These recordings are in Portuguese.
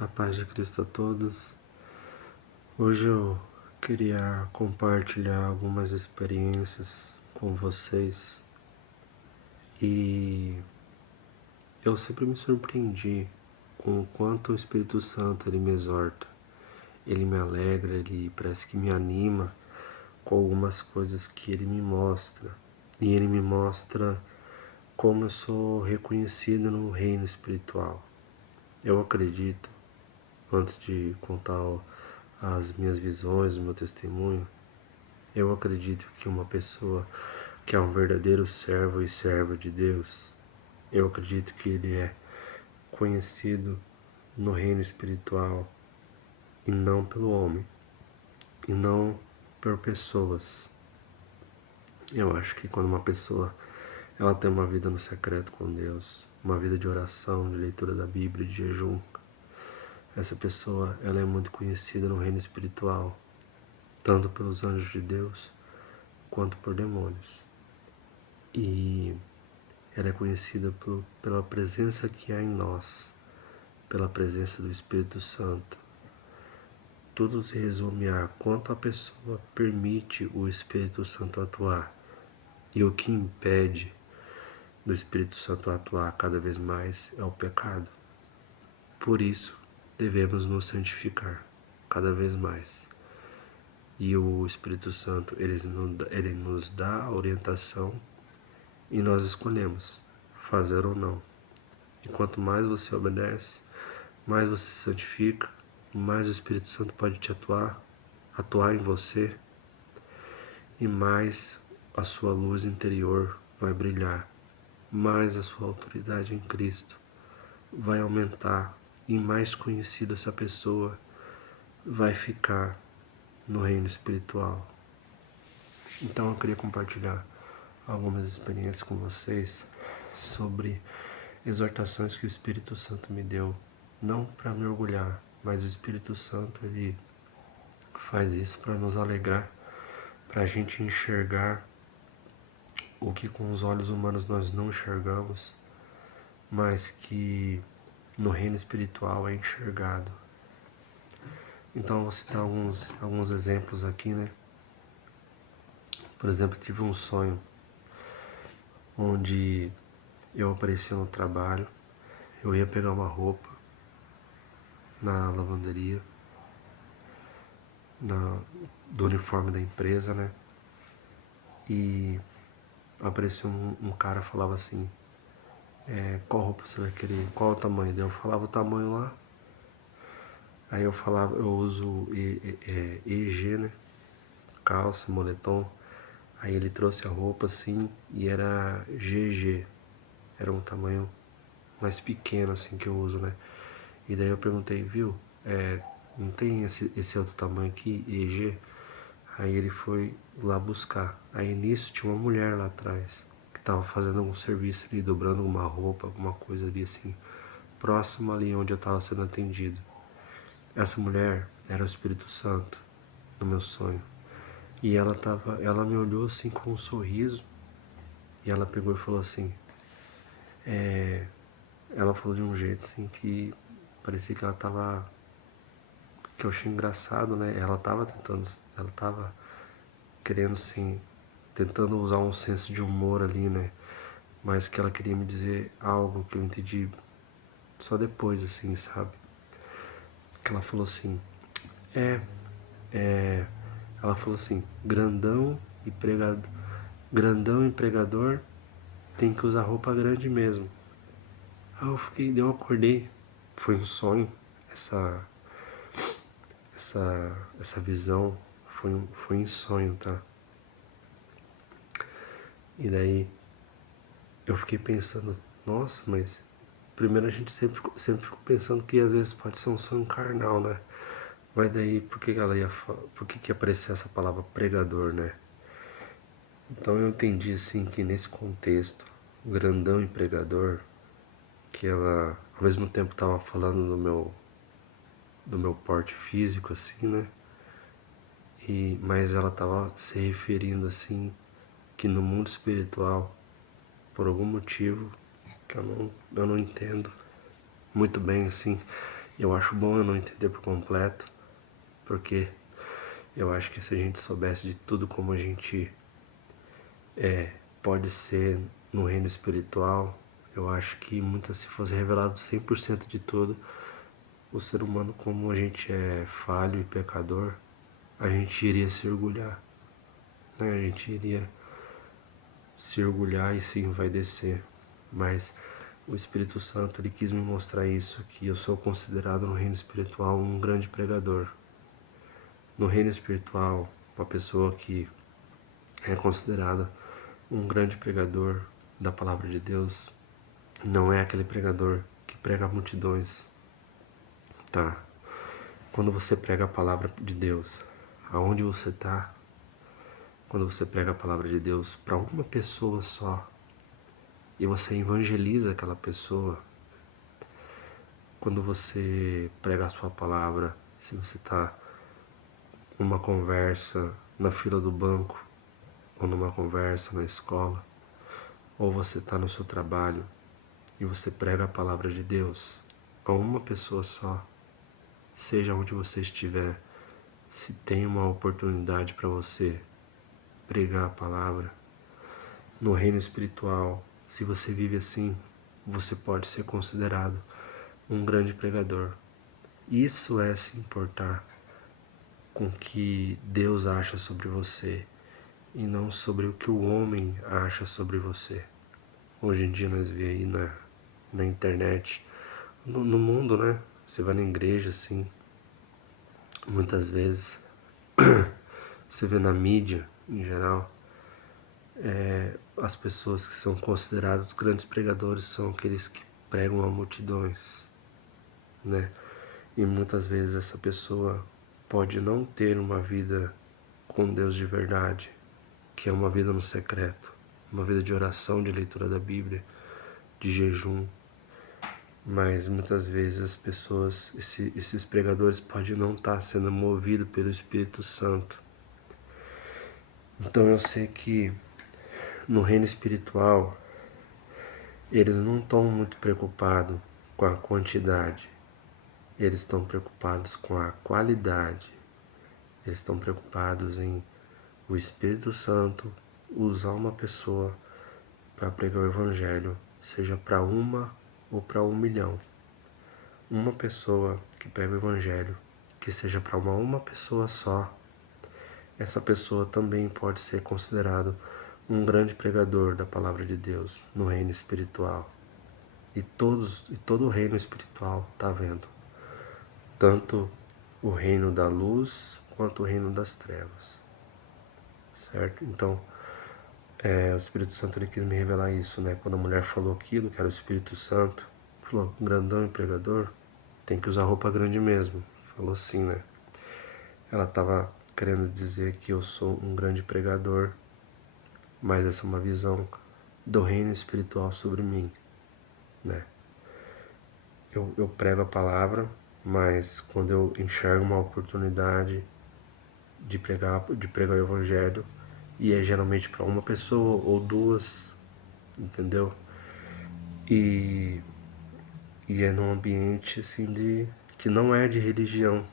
A paz de Cristo a todos. Hoje eu queria compartilhar algumas experiências com vocês e eu sempre me surpreendi com o quanto o Espírito Santo ele me exorta, ele me alegra, ele parece que me anima com algumas coisas que ele me mostra. E ele me mostra como eu sou reconhecido no reino espiritual. Eu acredito, antes de contar as minhas visões, o meu testemunho, eu acredito que uma pessoa que é um verdadeiro servo e serva de Deus, eu acredito que ele é conhecido no reino espiritual e não pelo homem, e não por pessoas. Eu acho que quando uma pessoa ela tem uma vida no secreto com Deus, uma vida de oração, de leitura da Bíblia, de jejum, essa pessoa ela é muito conhecida no reino espiritual, tanto pelos anjos de Deus quanto por demônios. E ela é conhecida pela presença que há em nós, pela presença do Espírito Santo. Tudo se resume a quanto a pessoa permite o Espírito Santo atuar e o que impede do Espírito Santo atuar cada vez mais é o pecado. Por isso, devemos nos santificar cada vez mais. E o Espírito Santo, ele nos dá a orientação e nós escolhemos fazer ou não. E quanto mais você obedece, mais você se santifica, mais o Espírito Santo pode te atuar em você, e mais a sua luz interior vai brilhar, mais a sua autoridade em Cristo vai aumentar, e mais conhecida essa pessoa vai ficar no reino espiritual. Então eu queria compartilhar algumas experiências com vocês sobre exortações que o Espírito Santo me deu, não para me orgulhar, mas o Espírito Santo ele faz isso para nos alegrar, para a gente enxergar o que com os olhos humanos nós não enxergamos, mas que no reino espiritual é enxergado. Então eu vou citar alguns exemplos aqui, né? Por exemplo, tive um sonho onde eu aparecia no trabalho, eu ia pegar uma roupa na lavanderia, do uniforme da empresa, né? E apareceu um cara, falava assim, qual roupa você vai querer, qual é o tamanho? Daí eu falava o tamanho lá, aí eu falava, eu uso EG, né? Calça, moletom. Aí ele trouxe a roupa assim e era GG, era um tamanho mais pequeno assim que eu uso, né? E daí eu perguntei, viu, não tem esse outro tamanho aqui, EG? Aí ele foi lá buscar. Aí nisso tinha uma mulher lá atrás, que tava fazendo algum serviço ali, dobrando uma roupa, alguma coisa ali assim, próximo ali onde eu tava sendo atendido. Essa mulher era o Espírito Santo no meu sonho. E ela me olhou assim com um sorriso, e ela pegou e falou assim, ela falou de um jeito assim que parecia que que eu achei engraçado, né? Ela tava querendo assim, tentando usar um senso de humor ali, né? Mas que ela queria me dizer algo que eu entendi só depois, assim, sabe? Que ela falou assim, é, ela falou assim, grandão e pregador tem que usar roupa grande mesmo. Aí eu acordei, foi um sonho, essa visão foi em sonho, tá? E daí eu fiquei pensando, nossa, mas primeiro a gente sempre fica pensando que às vezes pode ser um sonho carnal, né? Mas daí por que aparecer essa palavra pregador, né? Então eu entendi assim que nesse contexto, grandão e pregador, que ela ao mesmo tempo estava falando do meu porte físico assim, né? Mas ela estava se referindo assim que no mundo espiritual, por algum motivo que eu não entendo muito bem assim, Eu acho bom eu não entender por completo, porque eu acho que se a gente soubesse de tudo como a gente pode ser no reino espiritual, eu acho que se fosse revelado 100% de tudo, o ser humano, como a gente é falho e pecador, a gente iria se orgulhar, né? A gente iria se orgulhar e sim, vai descer. Mas o Espírito Santo, ele quis me mostrar isso, que eu sou considerado no reino espiritual um grande pregador. No reino espiritual, uma pessoa que é considerada um grande pregador da palavra de Deus não é aquele pregador que prega a multidões, tá? Quando você prega a palavra de Deus, aonde você está, quando você prega a palavra de Deus para uma pessoa só e você evangeliza aquela pessoa, quando você prega a sua palavra, se você está numa conversa na fila do banco, ou numa conversa na escola, ou você está no seu trabalho e você prega a palavra de Deus a uma pessoa só, seja onde você estiver, se tem uma oportunidade para você pregar a palavra, no reino espiritual, se você vive assim, você pode ser considerado um grande pregador. Isso é se importar com o que Deus acha sobre você e não sobre o que o homem acha sobre você. Hoje em dia nós vemos aí na internet, no mundo, né? Você vai na igreja, assim, muitas vezes, você vê na mídia, em geral, as pessoas que são consideradas grandes pregadores são aqueles que pregam a multidões, né? E muitas vezes essa pessoa pode não ter uma vida com Deus de verdade, que é uma vida no secreto, uma vida de oração, de leitura da Bíblia, de jejum. Mas muitas vezes as pessoas, esses pregadores podem não estar sendo movidos pelo Espírito Santo. Então eu sei que no reino espiritual eles não estão muito preocupados com a quantidade, eles estão preocupados com a qualidade, eles estão preocupados em o Espírito Santo usar uma pessoa para pregar o Evangelho, seja para uma ou para 1 milhão. Uma pessoa que prega o Evangelho, que seja para uma pessoa só, essa pessoa também pode ser considerado um grande pregador da palavra de Deus no reino espiritual. E todo o reino espiritual está vendo, tanto o reino da luz quanto o reino das trevas, certo? Então, o Espírito Santo, ele quis me revelar isso, né? Quando a mulher falou aquilo, que era o Espírito Santo, falou, grandão e pregador, tem que usar roupa grande mesmo. Falou assim, né? Ela estava querendo dizer que eu sou um grande pregador, mas essa é uma visão do reino espiritual sobre mim, né? Eu prego a palavra, mas quando eu enxergo uma oportunidade de pregar o Evangelho, e é geralmente para uma pessoa ou duas, entendeu? E é num ambiente assim que não é de religião,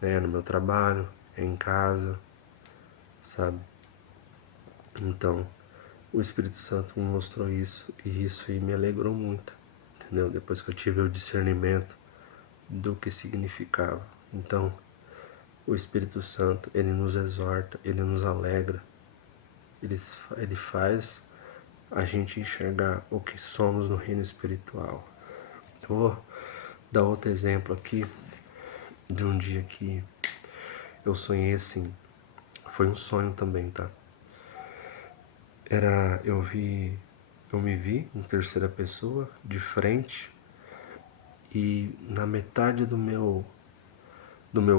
né? No meu trabalho, é em casa, sabe? Então, o Espírito Santo me mostrou isso e isso aí me alegrou muito, entendeu? Depois que eu tive o discernimento do que significava. Então, o Espírito Santo, ele nos exorta, ele nos alegra, ele faz a gente enxergar o que somos no reino espiritual. Eu vou dar outro exemplo aqui de um dia que eu sonhei assim. Foi um sonho também, tá? Eu me vi em terceira pessoa, de frente, e na metade do meu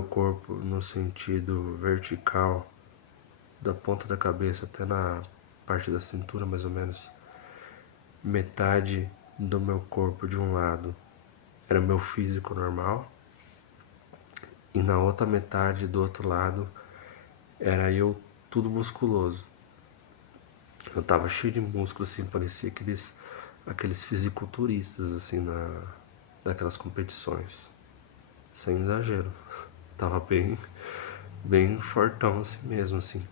corpo, no sentido vertical, da ponta da cabeça até na parte da cintura, mais ou menos, metade do meu corpo de um lado era meu físico normal, e na outra metade do outro lado era eu tudo musculoso. Eu tava cheio de músculo, assim, parecia aqueles fisiculturistas, assim, daquelas competições. sem exagero. Tava bem fortão assim mesmo, assim.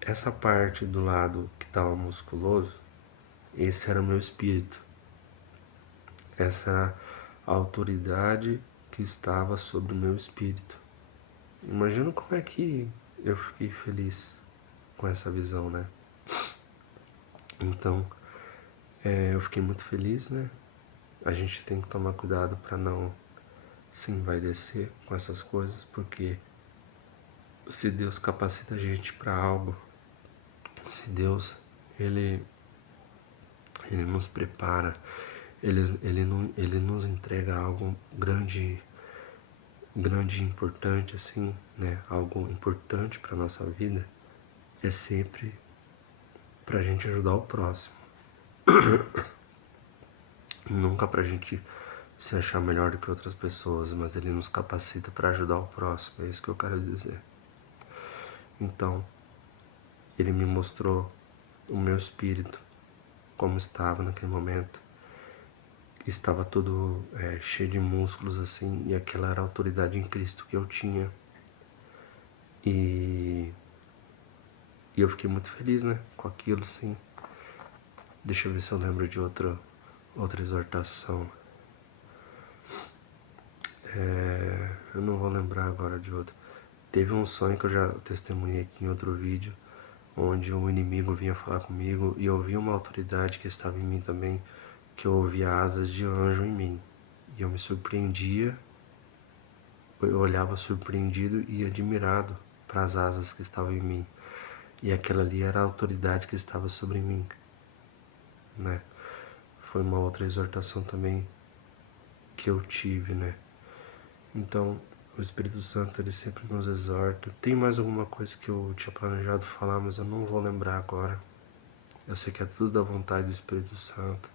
Essa parte do lado que tava musculoso, esse era o meu espírito. Essa era a autoridade que estava sobre o meu espírito. Imagina como é que eu fiquei feliz com essa visão, né? Então, eu fiquei muito feliz, né? A gente tem que tomar cuidado para não se envaidecer com essas coisas, porque se Deus capacita a gente para algo, se Deus ele nos prepara, ele nos entrega algo grande, grande e importante assim, né? Algo importante para nossa vida, é sempre para a gente ajudar o próximo. Nunca pra gente se achar melhor do que outras pessoas, mas ele nos capacita para ajudar o próximo, é isso que eu quero dizer. Então, ele me mostrou o meu espírito, como estava naquele momento. Estava todo cheio de músculos assim, e aquela era a autoridade em Cristo que eu tinha. E eu fiquei muito feliz, né, com aquilo, assim. Deixa eu ver se eu lembro de outra exortação. Eu não vou lembrar agora de outra. Teve um sonho que eu já testemunhei aqui em outro vídeo, onde um inimigo vinha falar comigo e eu vi uma autoridade que estava em mim também, que eu ouvia asas de anjo em mim. E eu me surpreendia, eu olhava surpreendido e admirado para as asas que estavam em mim. E aquela ali era a autoridade que estava sobre mim, né? Foi uma outra exortação também que eu tive, né? Então, o Espírito Santo, ele sempre nos exorta. Tem mais alguma coisa que eu tinha planejado falar, mas eu não vou lembrar agora. Eu sei que é tudo da vontade do Espírito Santo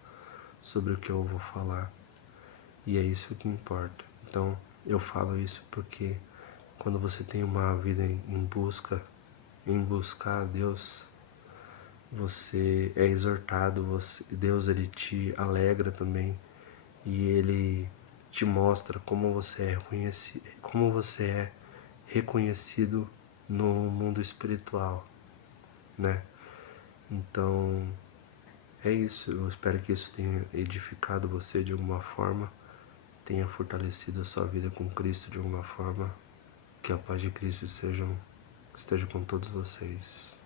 sobre o que eu vou falar. E é isso que importa. Então, eu falo isso porque quando você tem uma vida em buscar a Deus, você é exortado, Deus ele te alegra também e ele te mostra como você é reconhecido no mundo espiritual, né? Então, é isso. Eu espero que isso tenha edificado você de alguma forma, tenha fortalecido a sua vida com Cristo de alguma forma. Que a paz de Cristo esteja com todos vocês.